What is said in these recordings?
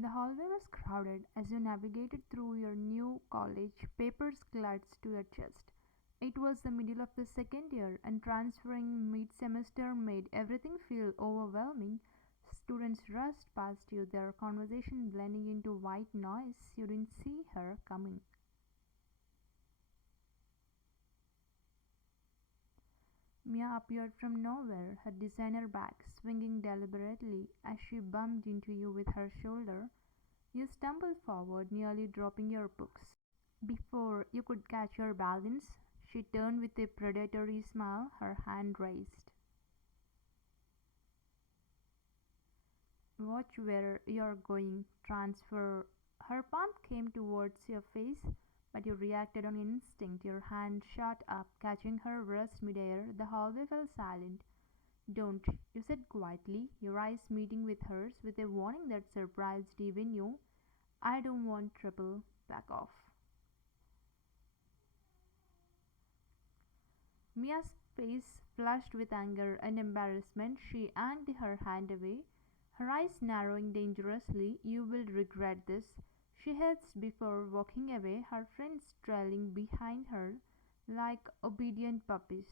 The hallway was crowded as you navigated through your new college, papers clutched to your chest. It was the middle of the second year, and transferring mid semester made everything feel overwhelming. Students rushed past you, their conversation blending into white noise. You didn't see her coming. Mia appeared from nowhere, her designer bag swinging deliberately as she bumped into you with her shoulder. You stumbled forward, nearly dropping your books. Before you could catch your balance, she turned with a predatory smile, her hand raised. Watch where you're going. Transfer. Her palm came towards your face, but you reacted on instinct. Your hand shot up, catching her wrist midair. The hallway fell silent. Don't, you said quietly, your eyes meeting with hers with a warning that surprised even you. I don't want trouble. Back off. Mia's face flushed with anger and embarrassment. She yanked her hand away, her eyes narrowing dangerously. You will regret this. She hissed before walking away, her friends trailing behind her like obedient puppies.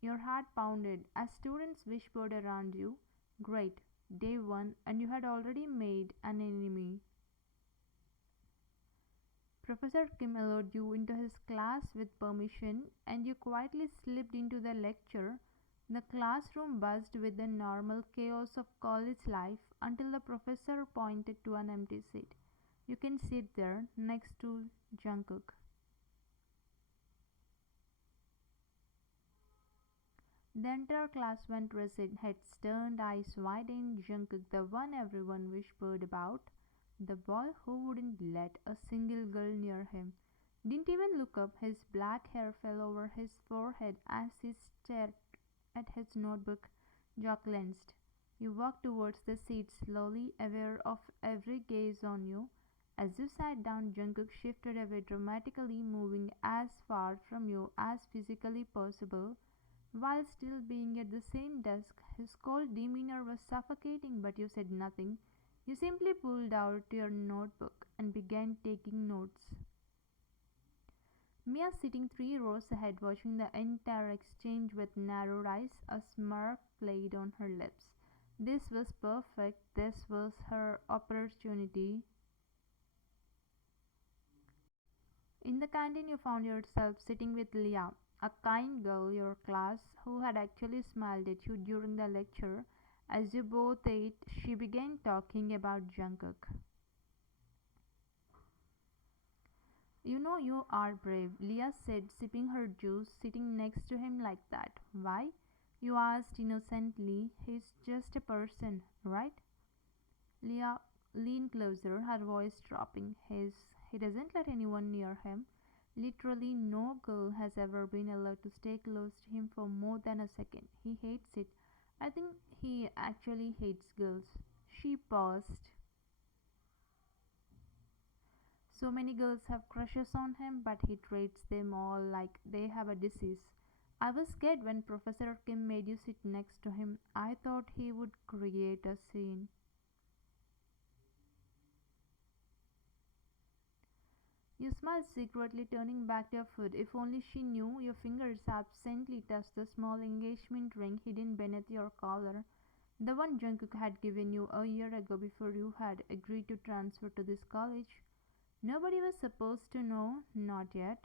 Your heart pounded as students whispered around you. Great, day one, and you had already made an enemy. Professor Kim allowed you into his class with permission, and you quietly slipped into the lecture. The classroom buzzed with the normal chaos of college life until the professor pointed to an empty seat. You can sit there next to Jungkook. The entire class went rigid, heads turned, eyes widened. Jungkook, the one everyone whispered about, the boy who wouldn't let a single girl near him, didn't even look up. His black hair fell over his forehead as he stared at his notebook, jaw clenched. You walked towards the seat slowly, aware of every gaze on you. As you sat down, Jungkook shifted away dramatically, moving as far from you as physically possible, while still being at the same desk. His cold demeanor was suffocating, but you said nothing. You simply pulled out your notebook and began taking notes. Mia, sitting 3 rows ahead, watching the entire exchange with narrowed eyes, a smirk played on her lips. This was perfect. This was her opportunity. In the canteen, you found yourself sitting with Leah, a kind girl your class who had actually smiled at you during the lecture. As you both ate, she began talking about Jungkook. You know you are brave, Leah said, sipping her juice, sitting next to him like that. Why? You asked innocently. He's just a person, right? Leah leaned closer, her voice dropping. He doesn't let anyone near him. Literally no girl has ever been allowed to stay close to him for more than a second. He hates it. I think he actually hates girls. She paused. So many girls have crushes on him, but he treats them all like they have a disease. I was scared when Professor Kim made you sit next to him. I thought he would create a scene. You smiled secretly, turning back to your food. If only she knew your fingers absently touched the small engagement ring hidden beneath your collar. The one Jungkook had given you a year ago before you had agreed to transfer to this college. Nobody was supposed to know, not yet.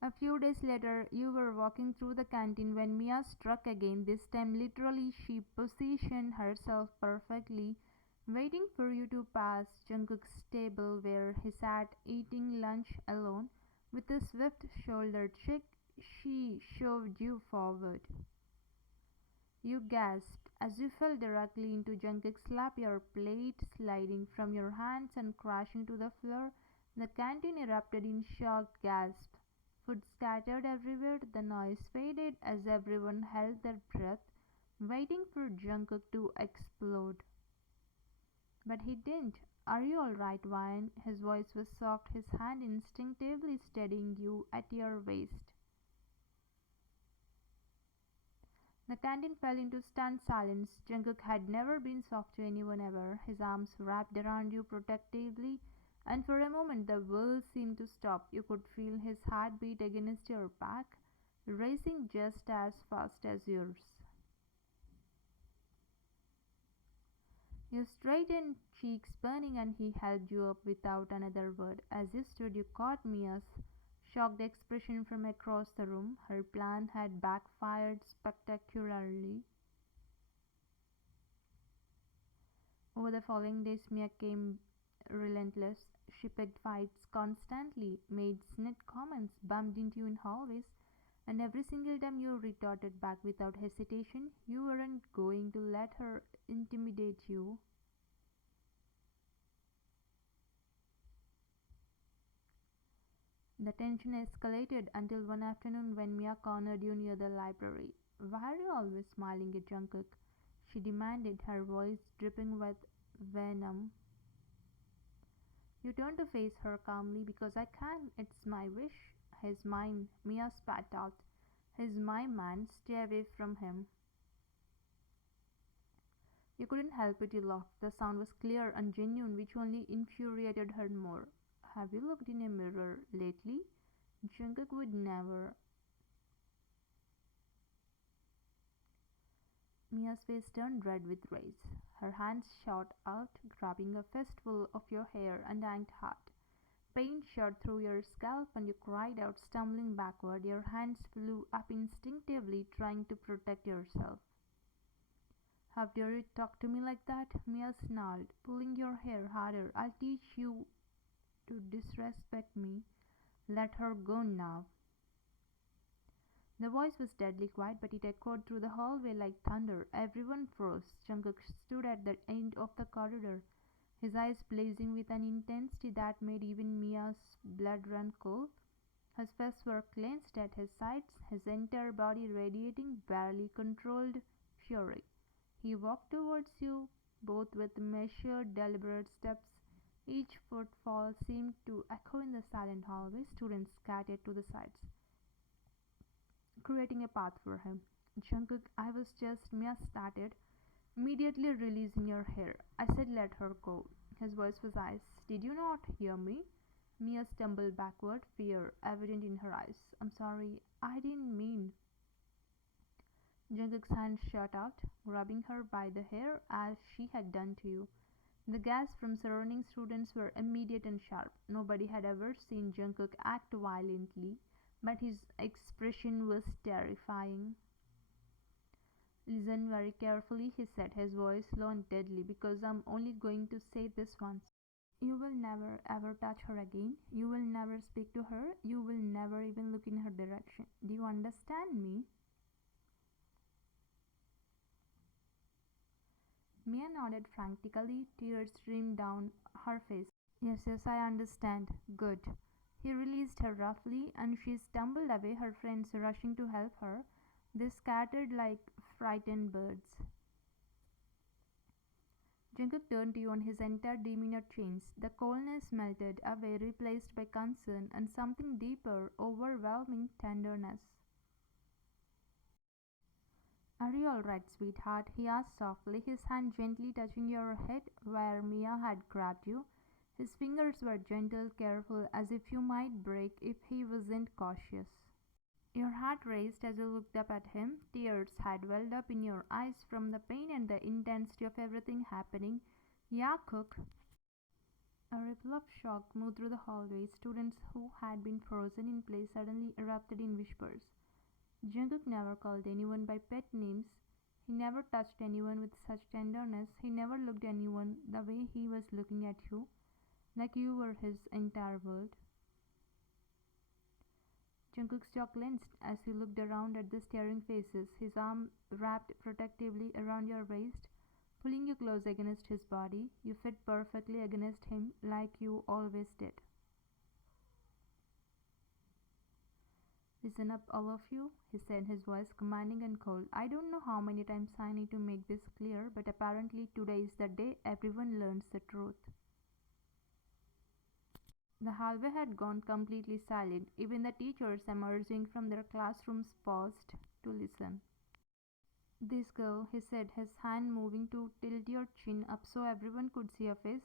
A few days later, you were walking through the canteen when Mia struck again. This time, literally, she positioned herself perfectly, waiting for you to pass Jungkook's table where he sat eating lunch alone. With a swift shoulder check, she shoved you forward. You gasped as you fell directly into Jungkook's lap, your plate sliding from your hands and crashing to the floor. The canteen erupted in shocked gasps. Food scattered everywhere, the noise faded as everyone held their breath, waiting for Jungkook to explode. But he didn't. Are you alright, Wine? His voice was soft, his hand instinctively steadying you at your waist. The canteen fell into stunned silence. Jungkook had never been soft to anyone ever, his arms wrapped around you protectively, and for a moment the world seemed to stop. You could feel his heart beat against your back, racing just as fast as yours. Your straightened cheeks burning, and he helped you up without another word. As you stood, you caught Mia's shocked expression from across the room. Her plan had backfired spectacularly. Over the following days, Mia came relentless. She picked fights constantly, made snide comments, bumped into you in hallways, and every single time you retorted back without hesitation. You weren't going to let her intimidate you. The tension escalated until one afternoon when Mia cornered you near the library. "Why are you always smiling at Jungkook?" she demanded, her voice dripping with venom. You turned to face her calmly. "Because I can. It's my wish." "He's mine," Mia spat out. "He's my man. Stay away from him." You couldn't help it, you laughed. The sound was clear and genuine, which only infuriated her more. "Have you looked in a mirror lately?" Jungkook would never. Mia's face turned red with rage. Her hands shot out, grabbing a fistful of your hair and yanked hard. Pain shot through your scalp and you cried out, stumbling backward. Your hands flew up instinctively, trying to protect yourself. "How dare you talk to me like that?" Mia snarled, pulling your hair harder. "I'll teach you to disrespect me." "Let her go now." The voice was deadly quiet, but it echoed through the hallway like thunder. Everyone froze. Jungkook stood at the end of the corridor, his eyes blazing with an intensity that made even Mia's blood run cold. His fists were clenched at his sides, his entire body radiating barely controlled fury. He walked towards you, both with measured, deliberate steps. Each footfall seemed to echo in the silent hallway. Students scattered to the sides, creating a path for him. "Jungkook, I was just," Mia started, immediately releasing your hair. "I said let her go." His voice was ice. "Did you not hear me?" Mia stumbled backward, fear evident in her eyes. "I'm sorry, I didn't mean." Jungkook's hand shot out, grabbing her by the hair as she had done to you. The gasps from surrounding students were immediate and sharp. Nobody had ever seen Jungkook act violently, but his expression was terrifying. "Listen very carefully," he said, his voice low and deadly, "because I'm only going to say this once. You will never ever touch her again. You will never speak to her. You will never even look in her direction. Do you understand me?" Mia nodded frantically, tears streamed down her face. "Yes, yes, I understand." "Good." He released her roughly, and she stumbled away, her friends rushing to help her. They scattered like frightened birds. Jungkook turned to you, and his entire demeanor changed. The coldness melted away, replaced by concern and something deeper, overwhelming tenderness. "Are you all right, sweetheart?" he asked softly, his hand gently touching your head where Mia had grabbed you. His fingers were gentle, careful, as if you might break if he wasn't cautious. Your heart raced as you looked up at him. Tears had welled up in your eyes from the pain and the intensity of everything happening. "Yeah, Cook." A ripple of shock moved through the hallway. Students who had been frozen in place suddenly erupted in whispers. Jungkook never called anyone by pet names. He never touched anyone with such tenderness. He never looked anyone the way he was looking at you, like you were his entire world. Jungkook's jaw clenched as he looked around at the staring faces, his arm wrapped protectively around your waist, pulling you close against his body. You fit perfectly against him, like you always did. "Listen up, all of you," he said, his voice commanding and cold. "I don't know how many times I need to make this clear, but apparently today is the day everyone learns the truth." The hallway had gone completely silent. Even the teachers emerging from their classrooms paused to listen. This girl, he said, his hand moving to tilt your chin up so everyone could see your face,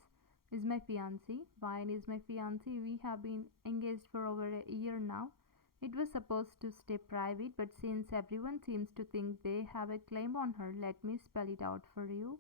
is my fiancé. Wine is my fiancé. We have been engaged for over a year now. It was supposed to stay private, but since everyone seems to think they have a claim on her, let me spell it out for you.